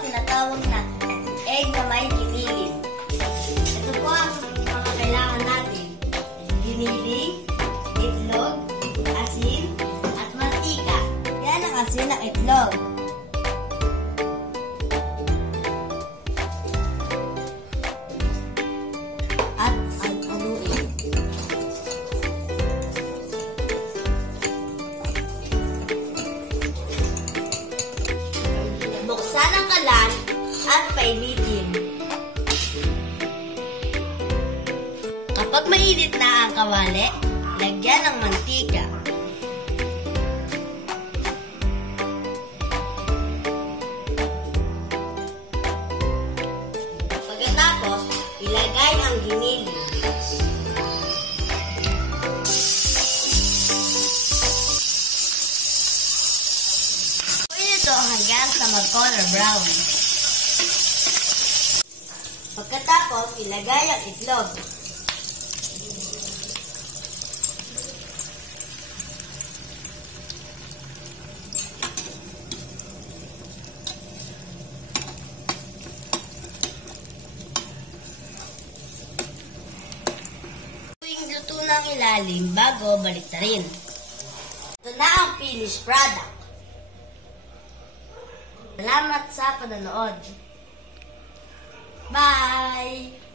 tinatawag na egg na may giniling. Ito po ang mga kailangan natin. Giniling, itlog, asin, at mantika. Yan ang asin ng itlog. At ang haluin. Buksan ang kalan at painitin. Kapag mainit na ang kawali, lagyan ng mantika. Pagkatapos, ilagay ang giniling. Ito hanggang sa mag-color brown. Pagkatapos, ilagay ang itlog. Luto ng ilalim bago baliktarin. Ito na ang finished product. Salamat sa panonood. Bye!